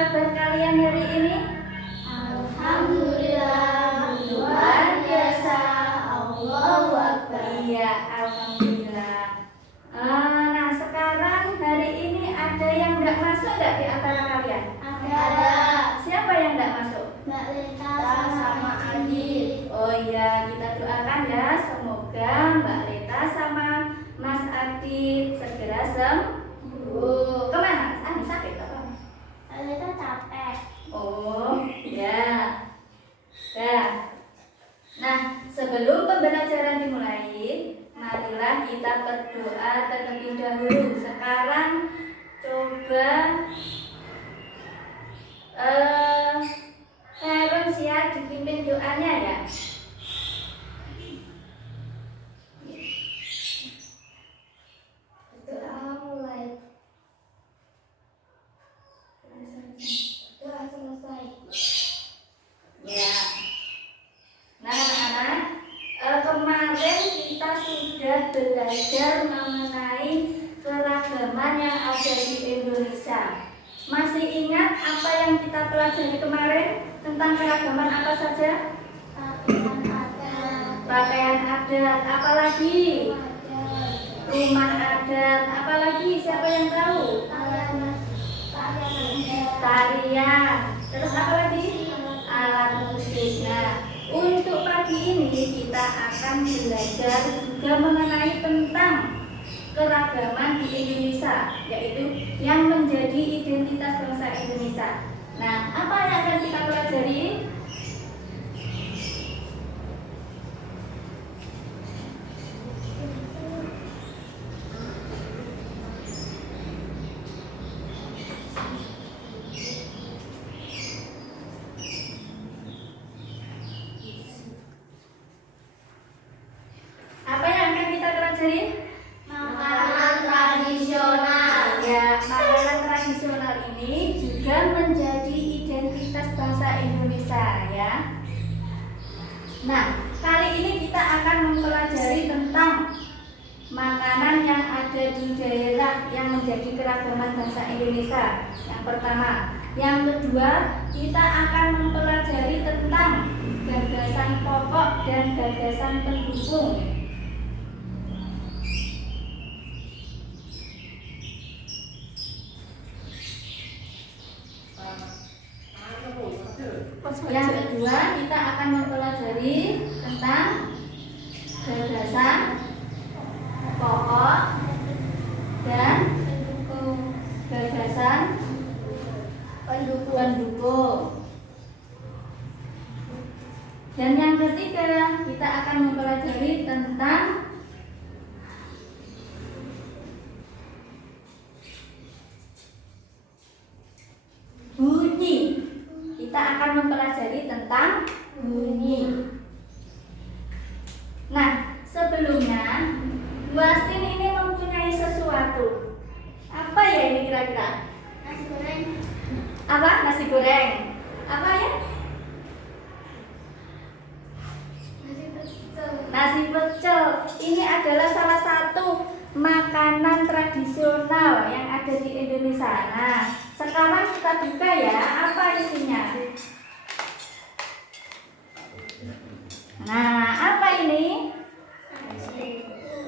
kabar kalian hari ini? Alhamdulillah, luar biasa. Allahu Akbar. Iya, alhamdulillah. Nah, sekarang hari ini ada yang nggak masuk nggak di antara kalian? Ada Siapa yang nggak masuk? Mbak Leta sama Adi. Oh iya, kita doakan ya, semoga Mbak Leta sama Mas Adi segera sembuh. Kemana? Adi sakit apa? Mbak Leta capek. Oh, ya. Ya. Nah, sebelum pembelajaran dimulai, marilah kita berdoa terlebih dahulu. Sekarang coba Harus ya dipimpin doanya ya. Doa mulai. Doa selesai. Ya. Nah, anak-anak, kemarin kita sudah belajar mengenai keragaman yang ada di Indonesia. Masih ingat apa yang kita pelajari kemarin tentang keragaman apa saja? Pakaian adat, apalagi rumah adat, apalagi siapa yang tahu? Tarian, terus apa lagi? Alat musik. Nah, untuk pagi ini kita akan belajar juga mengenai tentang keragaman di Indonesia, yaitu yang menjadi identitas bangsa Indonesia. Nah, apa yang akan kita pelajari? Apa yang akan kita pelajari? Makanan tradisional. Ya, makanan tradisional ini juga menjadi identitas bangsa Indonesia ya. Nah, kali ini kita akan mempelajari tentang makanan yang ada di daerah yang menjadi keragaman bangsa Indonesia. Yang pertama, yang kedua, kita akan mempelajari tentang gagasan pokok dan gagasan pendukung. Yang kedua, kita akan mempelajari tentang gagasan pokok dan gagasan pendukung. Dan yang ketiga, kita akan mempelajari tentang bunyi. Kita akan mempelajari tentang bunyi. Nah, sebelumnya Bu Astin ini mempunyai sesuatu. Apa ya ini kira-kira? Nasi goreng. Apa? Nasi goreng. Apa ya? Nasi pecel. Nasi pecel. Ini adalah salah satu makanan tradisional yang ada di Indonesia. Nah, sekarang kita buka ya, apa isinya? Nah, apa ini?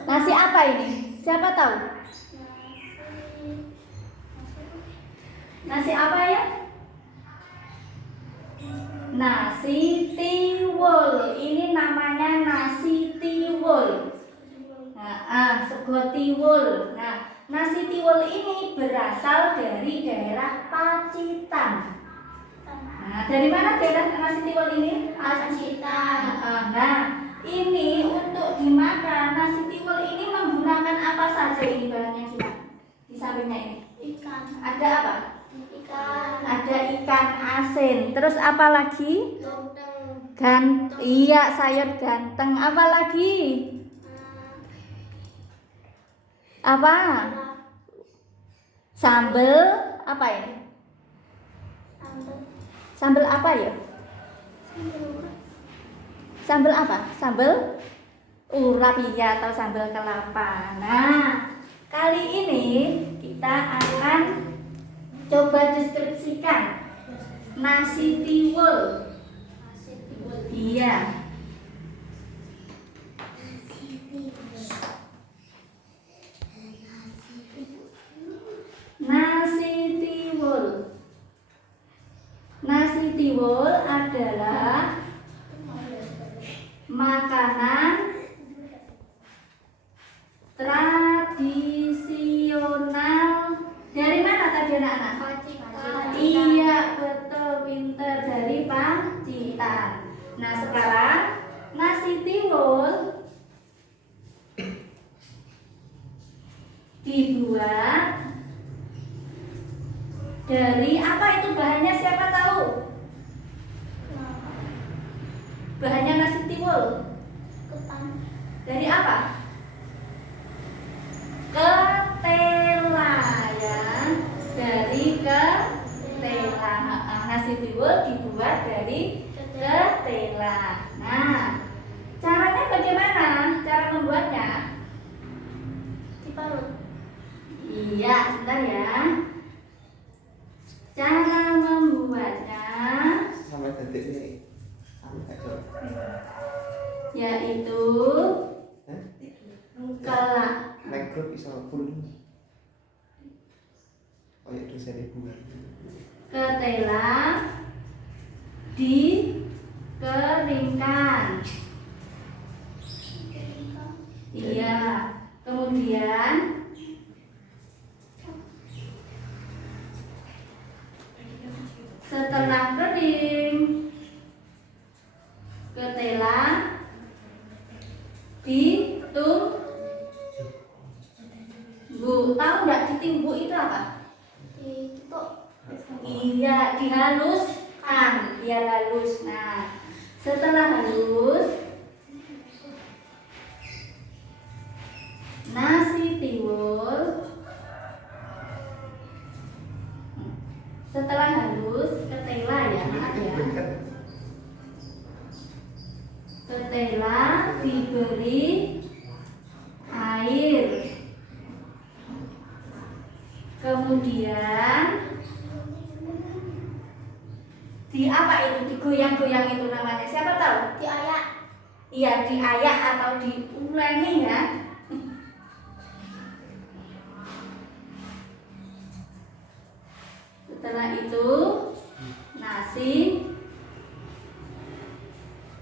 Nasi apa ini? Siapa tahu? Nasi apa ya? Nasi tiwul. Ini namanya nasi tiwul. Sego tiwul. Nah, nasi tiwul ini berasal dari daerah Pacitan. Nah, dari mana daerah nasi tiwul ini? Pacitan. Nah, ini untuk dimakan nasi tiwul ini menggunakan apa saja ini bahannya kita? Di sampingnya ini. Ikan. Ada apa? Ikan. Ada ikan asin. Terus apa lagi? Ganteng. Iya, sayur ganteng. Apa lagi? Apa? Sambel apa ini? Sambel apa ya? Sambel apa? Sambel urap ya, atau sambal kelapa. Nah, kali ini kita akan coba deskripsikan Nasi tiwul. Nasi tiwul. Iya. Nasi tiwul. Nasi tiwul adalah makanan tradisional dari mana tadi anak-anak? Iya, betul, pinter, dari Pacitan. Nah, sekarang nasi tiwul dibuat dari apa itu bahannya, siapa tahu? Bahannya nasi tiwul Ketan. dari apa? Ketela ya, dari ketela. Nasi tiwul dibuat dari ketela. Nah, caranya bagaimana? Cara membuatnya? Diparut. Iya, sebentar ya. Cara membuatnya sampai detik ini sampai yaitu kelak. naik grup bisa full oh ya dosen ibu Ketela dikeringkan. Iya, kemudian setelah kering ketela ditumbuk. Tahu nggak ditimbuk itu apa? Ditutup. Iya, dihaluskan biar halus. Nah, setelah halus, nasi tiwul setelah halus ketela ya, ketela diberi air, kemudian di apa itu, digoyang-goyang itu namanya, siapa tahu? Diayak. Iya, diayak atau diuleni ya. Setelah itu nasi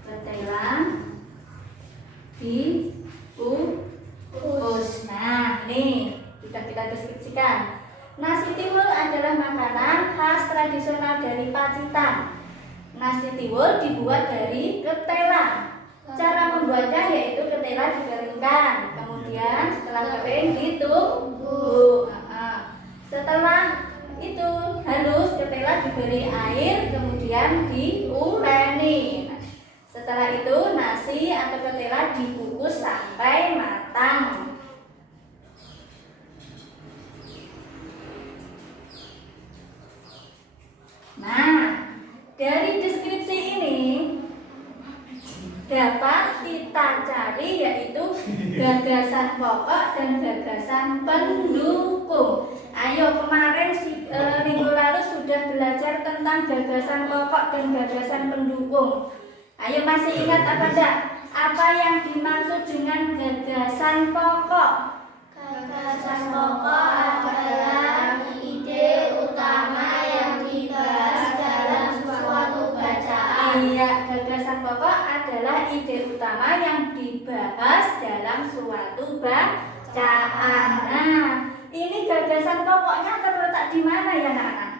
ketela dikukus. Nah, nih sudah kita deskripsikan. Nasi tiwul adalah makanan khas tradisional dari Pacitan. Nasi tiwul dibuat dari ketela. Cara membuatnya yaitu ketela dikeringkan, kemudian setelah kering ditumbuk. Setelah itu halus, ketela diberi air, kemudian diuleni. Setelah itu nasi atau ketela dikukus sampai matang. Nah, dari deskripsi ini dapat kita cari yaitu gagasan pokok dan gagasan pendukung. Ayo, kemarin minggu lalu sudah belajar tentang gagasan pokok dan gagasan pendukung. Ayo, masih ingat apa enggak? Apa yang dimaksud dengan gagasan pokok? Gagasan pokok adalah ide utama yang dibahas dalam suatu bacaan. Iya, gagasan pokok adalah ide utama yang dibahas dalam suatu bacaan. Nah, ini gagasan pokoknya terletak di mana ya, anak-anak?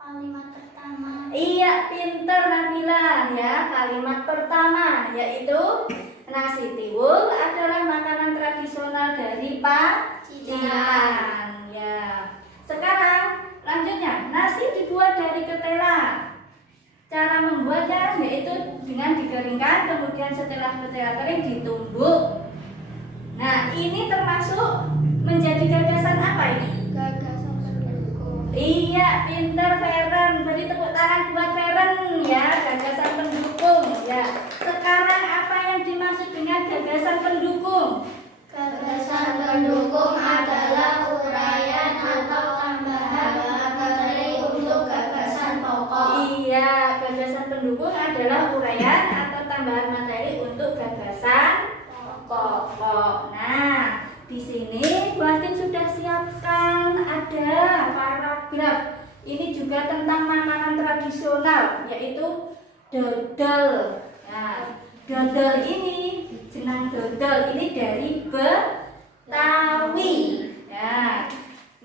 Kalimat pertama. Iya, pinter Nabila ya. Kalimat pertama yaitu nasi tiwul adalah makanan tradisional dari Pacitan. Ya. Sekarang lanjutnya, nasi dibuat dari ketela. Cara membuatnya yaitu dengan dikeringkan, kemudian setelah ketela kering ditumbuk. Nah, ini termasuk menjadi gagasan apa ini? Gagasan pendukung. Iya, pinter Feren. Beri tepuk tangan buat Feren ya, gagasan pendukung ya. Sekarang apa yang dimaksud dengan gagasan pendukung? Gagasan pendukung adalah uraian atau tambahan materi untuk gagasan pokok. Iya, pendukung adalah uraian atau tambahan materi untuk gagasan pokok. Nah, di sini Bu Astin sudah siapkan ada paragraf. Ini juga tentang makanan tradisional, yaitu dodol. Nah, dodol ini, jenang dodol ini dari Betawi. Ya,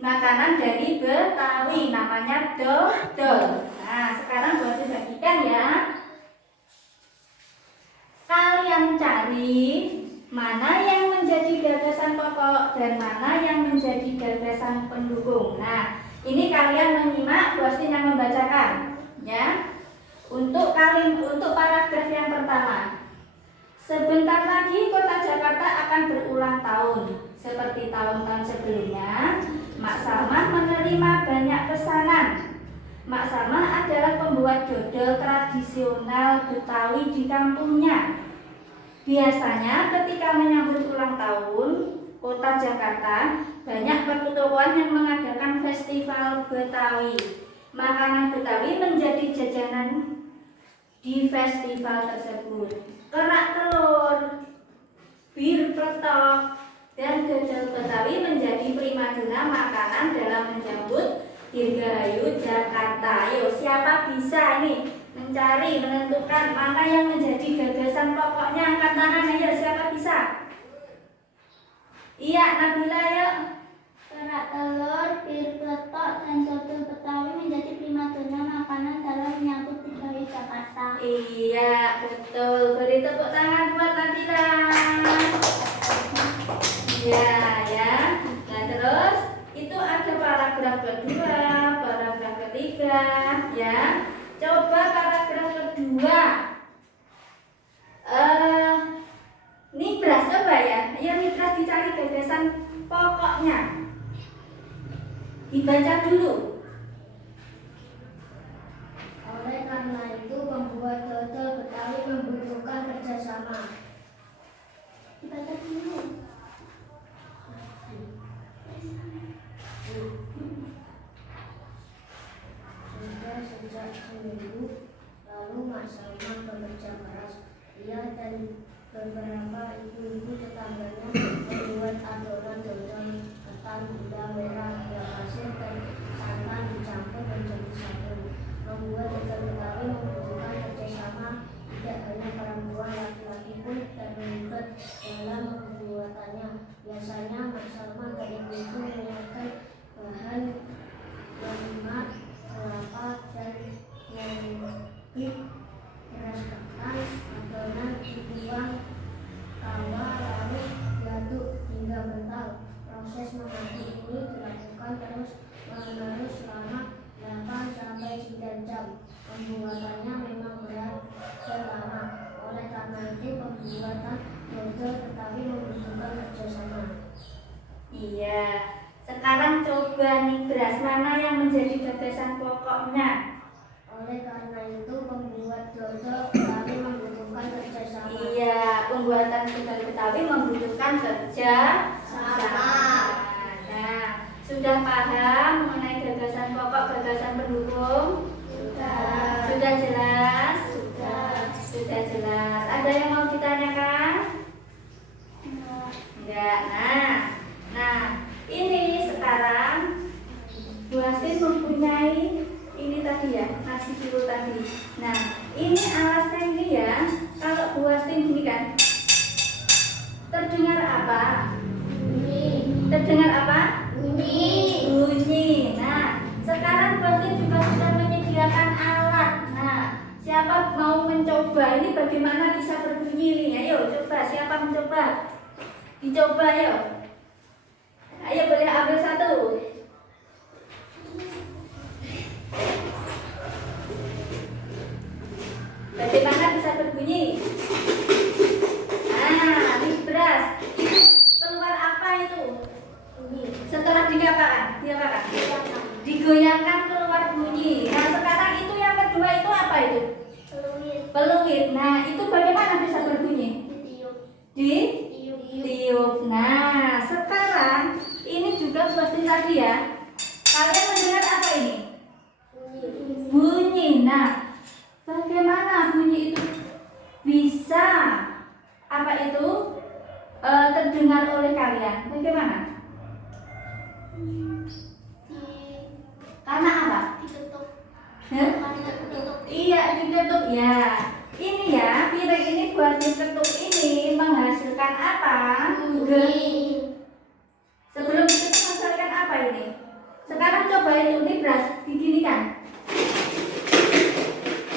makanan dari Betawi namanya dodol. Nah, sekarang Bu Astin bagikan ya. Kalian cari mana yang menjadi gagasan pokok dan mana yang menjadi gagasan pendukung. Nah, ini kalian menyimak, Bu Astin yang membacakan ya. Untuk paragraf yang pertama. Sebentar lagi Kota Jakarta akan berulang tahun. Seperti tahun-tahun sebelumnya, Mak Salmah menerima banyak pesanan. Mak Salmah adalah pembuat dodol tradisional Betawi di kampungnya. Biasanya ketika menyambut ulang tahun Kota Jakarta, banyak pertokoan yang mengadakan festival Betawi. Makanan Betawi menjadi jajanan di festival tersebut. Kerak telur, bir peletok, dan dodol Betawi menjadi primadona makanan dalam menyambut Dirgahayu Jakarta. Ayo, siapa bisa ini mencari, menentukan mana yang menjadi gagasan pokoknya? Angkat tangan, ayo, siapa bisa? Iya, Nabila, yuk. Kerak telur, bir peletok, dan dodol Betawi menjadi primadona makanan dalam menyambut Dirgahayu Jakarta. Iya, betul. Beri tepuk tangan buat Nabila. Iya, ya. Nah, terus itu ada paragraf kedua, paragraf ketiga, ya. Coba paragraf kedua. Nibras coba ya. Ayo Nibras dicari gagasan pokoknya. Dibaca dulu. Oleh karena itu, membuat dodol Betawi membutuhkan kerjasama. Dibaca dulu. Sudah sejak seminggu lalu Mak Salmah bekerja keras. Ia dan beberapa ibu-ibu tetangganya membuat adonan dodol ketan, gula merah, gula pasir, dan santan dicampur menjadi satu. Membuat dodol Betawi membutuhkan kerjasama. Tidak hanya perempuan, laki-laki pun terlibat dalam pembuatannya. Biasanya Mak Salmah dan ibu-ibu menyiapkan bahan lemak, kelapa, dan menggigit beras ketan. Adonan dituang tawa lalu diaduk hingga kental. Proses mengaduk ini dilakukan terus-menerus selama 8 sampai 9 jam. Pembuatannya memang berat dan lama. Oleh karena itu, pembuatan dodol Betawi membutuhkan kerjasama. Iya. Sekarang coba Nibras, mana yang menjadi gagasan pokoknya? Oleh karena itu, pembuat dodol Betawi membutuhkan kerjasama. Iya, pembuatan dodol Betawi membutuhkan kerjasama. Nah, sudah paham mengenai gagasan pokok, gagasan pendukung? Sudah jelas? Sudah jelas. Ada yang mau ditanyakan? Enggak. Nah, ini sekarang Bu Astin mempunyai ini tadi ya, nasi dulu tadi. Nah, ini alasnya ini ya. Kalau Bu Astin ini kan terdengar apa? Bunyi. Terdengar apa? Bunyi. Bunyi. Nah, sekarang Bu Astin juga sudah menyediakan alat. Nah, siapa mau mencoba ini bagaimana bisa berbunyi ini? Ayo coba, siapa mencoba? Dicoba ayo. Ayo boleh ambil satu. Bagaimana bisa berbunyi? Nah, ini beras. Keluar apa itu? Bunyi. Setelah diapakan? Digoyangkan keluar bunyi. Nah, sekarang itu yang kedua itu apa itu? Peluit. Peluit. Nah, itu bagaimana bisa berbunyi? Ditiup. Ditiup. Nah, sekarang ini juga seperti tadi ya. Kalian mendengar apa ini? Bunyi. Bunyi. Nah, bagaimana bunyi itu bisa apa itu terdengar oleh kalian? Bagaimana? Karena apa? Ditutup. Hah? Karena ditutup. Iya, ditutup ya. Ini ya, piring ini buat ditutup ini menghasilkan apa? Sebelum itu menghasilkan apa ini? Sekarang coba ini beras diginikan.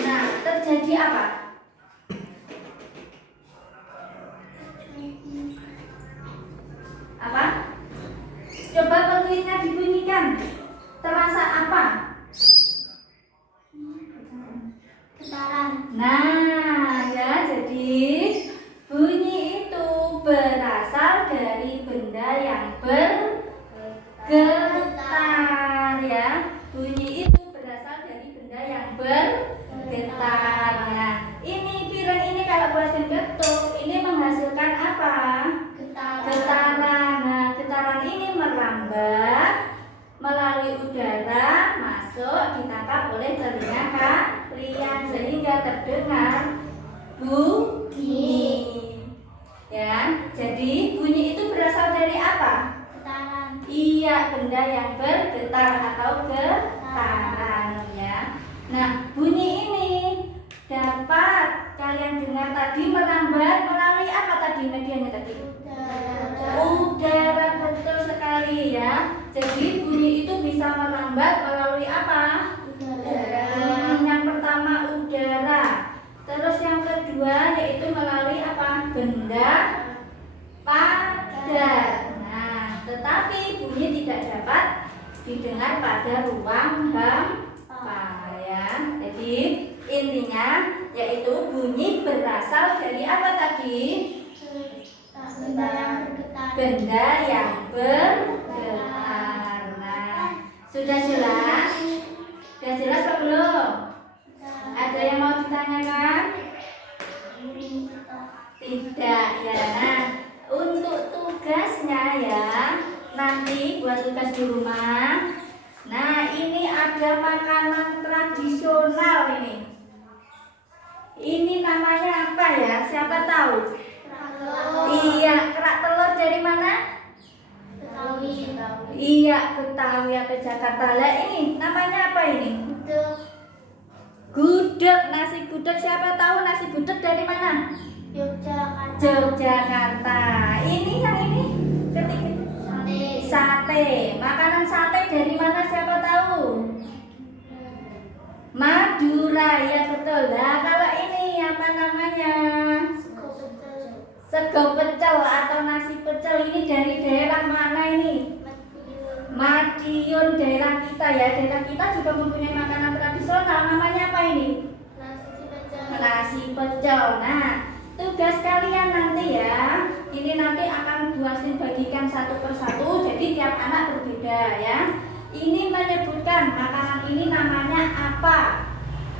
Nah, terjadi apa? Apa? Coba peluitnya dibunyikan. Terasa apa? Getaran. Nah, ya jadi bunyi itu berasal dari benda yang bergetar ya. Bunyi itu berasal dari benda yang bergetar. Nah, ini piring ini kalau buatin getuk, ini menghasilkan apa? Getaran. Nah, getaran ini merambat melalui udara masuk ditangkap oleh telinga kalian sehingga terdengar bunyi. Ya, jadi bunyi itu berasal dari apa? Getaran. Iya, benda yang bergetar atau getaran ya. Nah, bunyi ini dapat kalian dengar tadi merambat melalui apa tadi medianya tadi? Udara, betul sekali ya. Jadi bunyi itu bisa merambat melalui apa? Yang pertama udara. Terus yang kedua yaitu melalui apa? Benda padat. Nah, tetapi bunyi tidak dapat didengar pada ruang hampa ya. Jadi intinya yaitu bunyi berasal dari apa tadi? Benda yang bergetar. Benda yang bergetar. Nah, sudah jelas? Sudah jelas atau belum? Ada yang mau ditanyakan? Tidak ya. Nah, untuk tugasnya ya, nanti buat tugas di rumah. Nah, ini ada makanan tradisional ini. Ini namanya apa ya? Siapa tahu? Iya, kerak telur dari mana? Betawi. Iya, Betawi atau Jakarta. Lah ini namanya apa ini? Gudeg, nasi gudeg. Siapa tahu nasi gudeg dari mana? Yogyakarta. Yogyakarta. Ini yang ini ketiga. Sate. Makanan sate dari mana siapa tahu? Madura, ya betul. Nah, kalau ini apa namanya? Sego pecel atau nasi pecel ini dari daerah mana ini? Madiun, daerah kita ya. Daerah kita juga mempunyai makanan tradisional. Namanya apa ini? Nasi pecel. Nah, tugas kalian nanti ya, ini nanti akan buatin bagikan satu persatu. Jadi tiap anak berbeda ya. Ini menyebutkan makanan ini namanya apa?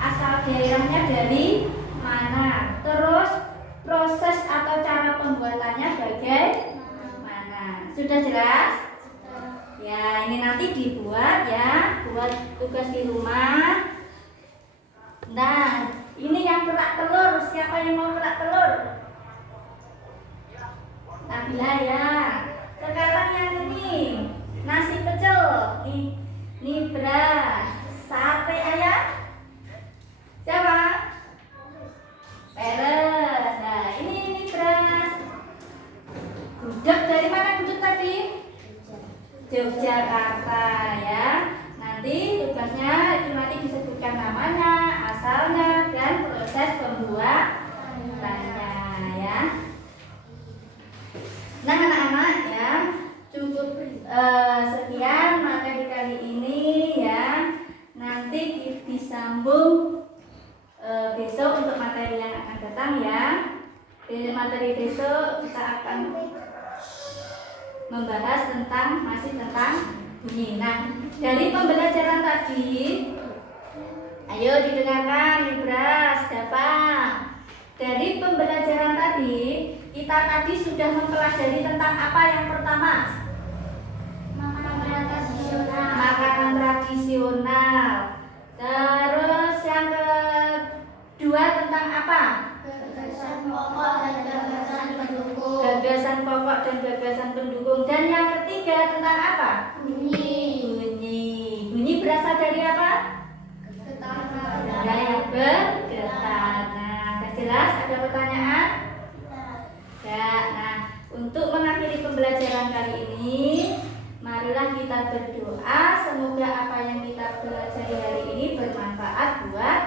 Asal daerahnya dari mana? Terus proses atau cara pembuatannya bagaimana? Sudah jelas? Ya, ini nanti dibuat ya, buat tugas di rumah. Nah, ini yang kerak telur, siapa yang mau kerak telur? Nabila ya. Sekarang yang ini nasi pecel, ini beras, sate ayam. Siapa? Peres. Nah, ini beras. Gudeg dari mana gudeg tadi? Yogyakarta ya. Nanti tugasnya itu nanti disebutkan namanya, asalnya dan proses pembuatannya ya. Nah, anak-anak ya, cukup sekian materi kali ini ya. Nanti disambung besok untuk materi yang akan datang ya. Di materi besok kita akan membahas masih tentang bunyi. Nah, dari pembelajaran tadi, ayo didengarkan Libras, Dava. Dari pembelajaran tadi, kita tadi sudah mempelajari tentang apa yang pertama? Makanan tradisional. Makanan tradisional. Terus yang pertanyaan? Ya, nah untuk mengakhiri pembelajaran kali ini, marilah kita berdoa semoga apa yang kita pelajari hari ini bermanfaat buat